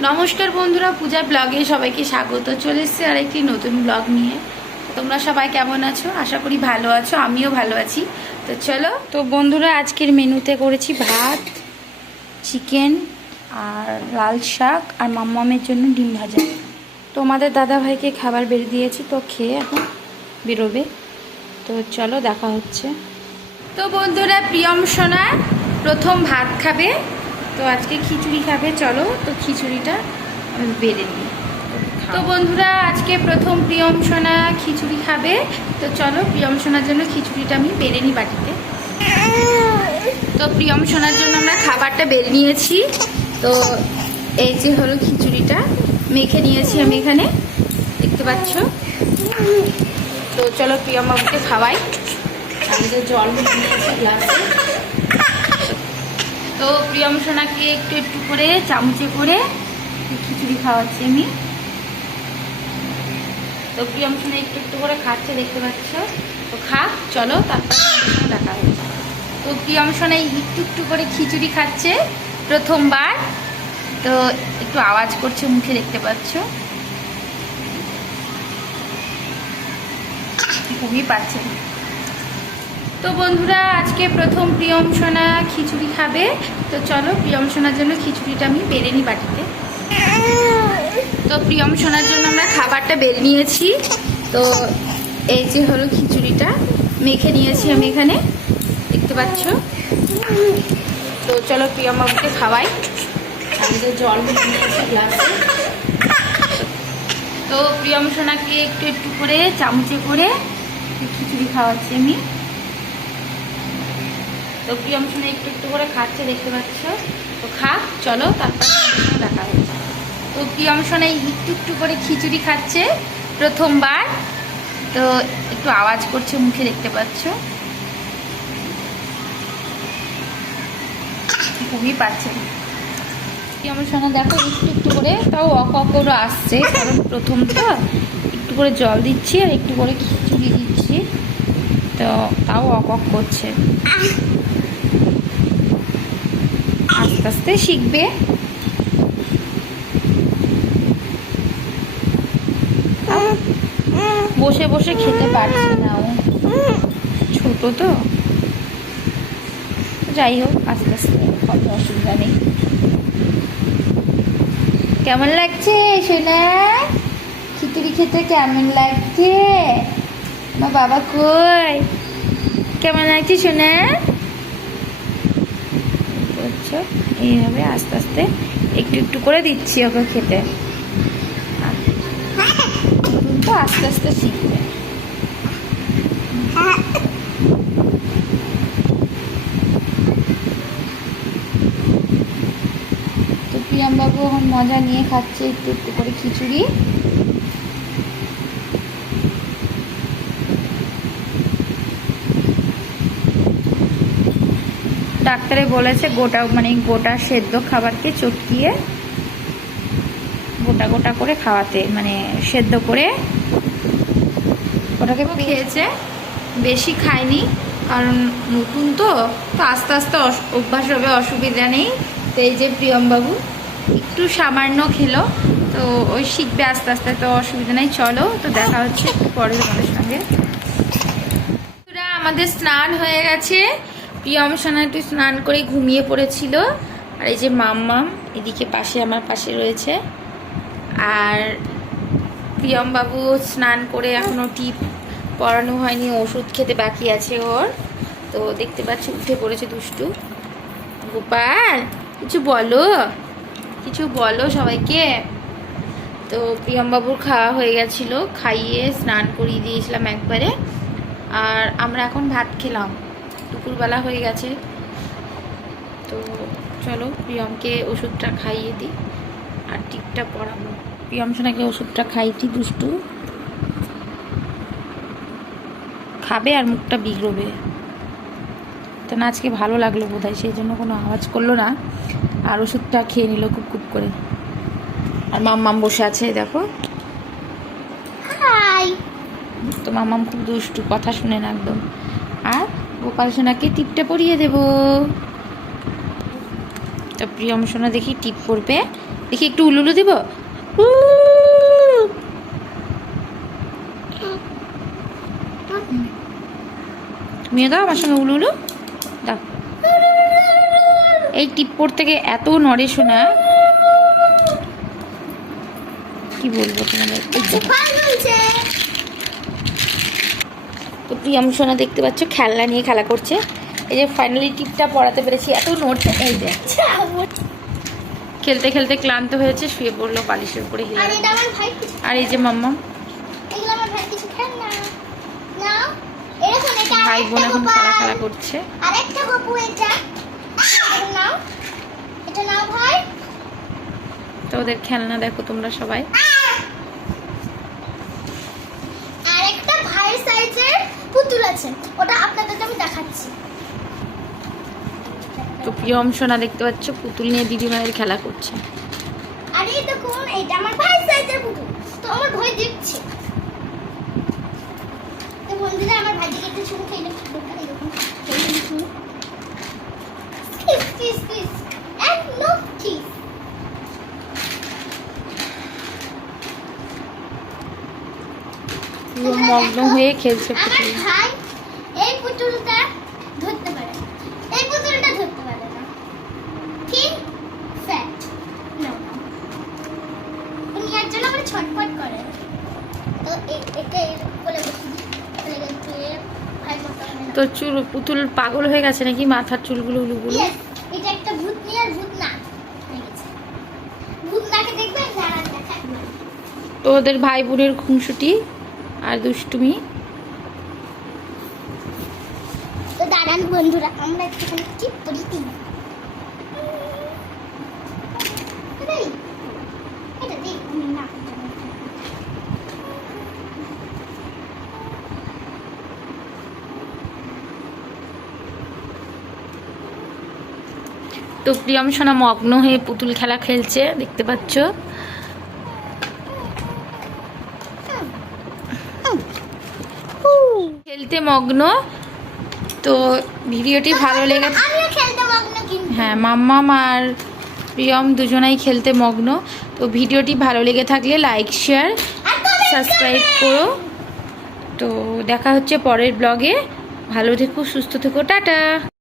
নমস্কার বন্ধুরা, পূজা ব্লগে সবাইকে স্বাগত। চলে এসেছি আর একটি নতুন ব্লগ নিয়ে। তোমরা সবাই কেমন আছো? আশা করি ভালো আছো, আমিও ভালো আছি। তো চলো, তো বন্ধুরা, আজকের মেনুতে করেছি ভাত, চিকেন আর লাল শাক আর মাম্মামের জন্য ডিম ভাজা। তোমাদের দাদা ভাইকে খাবার বেড়ে দিয়েছি, তো খেয়ে এখন বেরোবে। তো চলো, দেখা হচ্ছে। তো বন্ধুরা, প্রিয়ম সোনা প্রথম ভাত খাবে। তো আজকে খিচুড়ি খাবে, চলো তো খিচুড়িটা আমি বেড়ে নিই। তো বন্ধুরা, আজকে প্রথম প্রিয়ম সোনা খিচুড়ি খাবে, তো চলো প্রিয়ম সোনার জন্য খিচুড়িটা আমি বেড়ে নিই বাটিতে। তো প্রিয়ম সোনার জন্য আমরা খাবারটা বেড়ে নিয়েছি, তো এই যে হলো খিচুড়িটা, মেখে নিয়েছি আমি এখানে, দেখতে পাচ্ছ? তো চলো প্রিয়ম বাবুকে খাওয়াই। আমি তো জল নিয়েছি গ্লাসে। তো প্রিয়ম সোনাকে একটু একটু করে চামচে করে খিচুড়ি খাওয়াচ্ছি আমি। তো প্রিয়ম সোনা একটু একটু করে খাচ্ছে, দেখতে পাচ্ছ? তো খা, চলো তারপর দেখা হচ্ছে তো প্রিয়ম সোনা একটু একটু করে খিচুড়ি খাচ্ছে প্রথমবার। তো একটু আওয়াজ করছে মুখে, দেখতে পাচ্ছ? খুবই পাচ্ছে। তো বন্ধুরা, আজকে প্রথম প্রিয়ম সোনা খিচুড়ি খাবে। তো চলো, প্রিয়ম সোনার জন্য খিচুড়িটা আমি বেড়ে নিই বাটিতে। তো প্রিয়ম সোনার জন্য আমরা খাবারটা বেড়ে নিয়েছি। তো এই যে হলো খিচুড়িটা, মেখে নিয়েছি আমি এখানে। দেখতে পাচ্ছ? তো চলো, প্রিয়ম বাবুকে খাওয়াই। তো জল তো প্রিয়ম সোনাকে একটু একটু করে চামচে করে খিচুড়ি খাওয়াচ্ছি আমি। তো প্রিয়ম শুনে একটু একটু করে খাচ্ছে, দেখতে পাচ্ছ? তো খা, চলো, তারপর দেখা হচ্ছে। তো প্রিয়ম শোনে একটু একটু করে খিচুড়ি খাচ্ছে প্রথমবার। তো একটু আওয়াজ করছে মুখে, দেখতে পাচ্ছ? খুবই পাচ্ছে। প্রিয়ম সোনা দেখো, একটু একটু করে, তাও অক করে আসছে, কারণ প্রথম তো একটু করে জল দিচ্ছি আর একটু করে খিচুড়ি দিচ্ছি। তো তাও অক করছে। আস্তে আস্তে শিখবে। বসে বসে খেতে পারছি না ও। ছোট তো। যাই হোক, আস্তে আস্তে কোনো অসুবিধা নেই। কেমন লাগছে সোনা? খিচুড়ি খেতে কেমন লাগছে? আমার বাবা কই? কেমন লাগছে সোনা? করছ এইভাবে আস্তে আস্তে একটু একটু করে দিচ্ছি ওকে খেতে। তো আস্তে আস্তে শিখবে। তো প্রিয়ামবাবু এখন মজা নিয়ে খাচ্ছে একটু একটু করে খিচুড়ি। ডাক্তারে বলেছে গোটা মানে গোটা সেদ্ধ খাবারকে চটকিয়ে গোটা গোটা করে খাওয়াতে মানে সেদ্ধ করে ওটাকে খেয়েছে। বেশি খায়নি কারণ নতুন তো তো আস্তে আস্তে অভ্যাস হবে অসুবিধা নেই। তো এই যে প্রিয়মবাবু একটু সামান্য খেলো তো ওই শিখবে আস্তে আস্তে তো অসুবিধা নেই চলো তো দেখা হচ্ছে একটু পরে তোমাদের সঙ্গে। আমাদের স্নান হয়ে গেছে। প্রিয়ম সোনা একটু স্নান করে ঘুমিয়ে পড়েছিল। আর এই যে মাম্মাম এদিকে পাশে আমার পাশে রয়েছে। আর প্রিয়ম বাবু স্নান করে এখনও টিপ পরানো হয়নি, ওষুধ খেতে বাকি আছে ওর। তো দেখতে পাচ্ছি উঠে পড়েছে দুষ্টু। গোপাল, কিছু বলো? কিছু বলো সবাইকে? তো প্রিয়মবাবুর খাওয়া হয়ে গেছিল, খাইয়ে স্নান করিয়ে দিয়েছিলাম একবারে। আর আমরা এখন ভাত খেলাম। দুপুরবেলা হয়ে গেছে। তো চলো প্রিয়মকে ওষুধটা খাইয়ে দিই আর টিপটা পরাবো। প্রিয়ম সোনাকে ওষুধটা খাইটি দুষ্টু। খাবে আর মুখটা বিগড়বে। তো না আজকে ভালো লাগল বোধ হয় সেই জন্য কোনো আওয়াজ করল না। আর ওষুধটা খেয়ে নিল খুব খুব করে। আর মাম্মাম বসে আছে দেখো। তো মাম্মাম খুব দুষ্টু কথা শুনে না একদম। আর গোপাল সোনাকে টিপটা পরিয়ে দেব। তো প্রিয়ম সোনা দেখি টিপ পড়বে দেখি একটু উলুলু দিব! তুমিও দাও আমার সঙ্গে উলুলু। দাও। এই টিপ্পর থেকে এত নড়ে শোনা কি বলব তোমাদের। তো প্রিয়াম সোনা দেখতে পাচ্ছ খেলনা নিয়ে খেলা করছে। এই যে ফাইনালি টিপটা পড়াতে পেরেছি এত নড়ছে এই খেলতে খেলতে ক্লান্ত হয়েছে শুয়ে পড়ল বালিশের উপরে হিলা আর এই যে মাম্মা। ভাই বোন এখন খেলা খেলা করছে। আরেকটা গপু এটা। এটা নাও। এটা নাও ভাই। তো ওদের খেলনা দেখো তোমরা সবাই আরেকটা ভাইয়ের সাইজের পুতুল আছে ওটা আপনাদেরকে আমি দেখাচ্ছি। তো প্রিয়ম সোনা দেখতে পাচ্ছ পুতুল নিয়ে দিদিমায়ের খেলা করছে। আর দেখুন এইটা আমার ভাইয়ের সাইজের পুতুল। তো আমার ভয় দিচ্ছে তো বন্ধুরা আমার ভাইকে একটু কিস পুরো মগ্ন হয়ে খেলছে পুতুল ভাই এই পুতুলটা ধরতে পারে না। এই পুতুলটা ধরতে পারে না ঠিক ফ্যাক্ট নো উনি এর জন্য আবার ছটফট করে। তো এটা বলে বসি বলে গেছে ভাই মতো হবে না তো চুল পুতুল পাগল হয়ে গেছে নাকি? মাথার চুলগুলো উলুগুলো এটা একটা ভূত নিয়ে আর ভূত না গেছে। ভূত নাকে দেখবেন তো ওদের ভাই বোনের খুনসুটি আর দুষ্টুমি। তো দাঁড়ান বন্ধুরা আমরা একটুখানি টিপ করি তিন এটাই এটা দেখ আমি না তো প্রিয়ম সোনা মগ্ন হয়ে পুতুল খেলা খেলছে দেখতে পাচ্ছ। খেলতে মগ্ন। তো ভিডিওটি ভালো লেগে আমিও খেলতে মগ্ন কিন্তু। হ্যাঁ মাম্মাম আর প্রিয়ম দুজনাই খেলতে মগ্ন। তো ভিডিওটি ভালো লেগে থাকলে লাইক শেয়ার সাবস্ক্রাইব করো। তো দেখা হচ্ছে পরের ব্লগে। ভালো থেকো সুস্থ থেকো টাটা।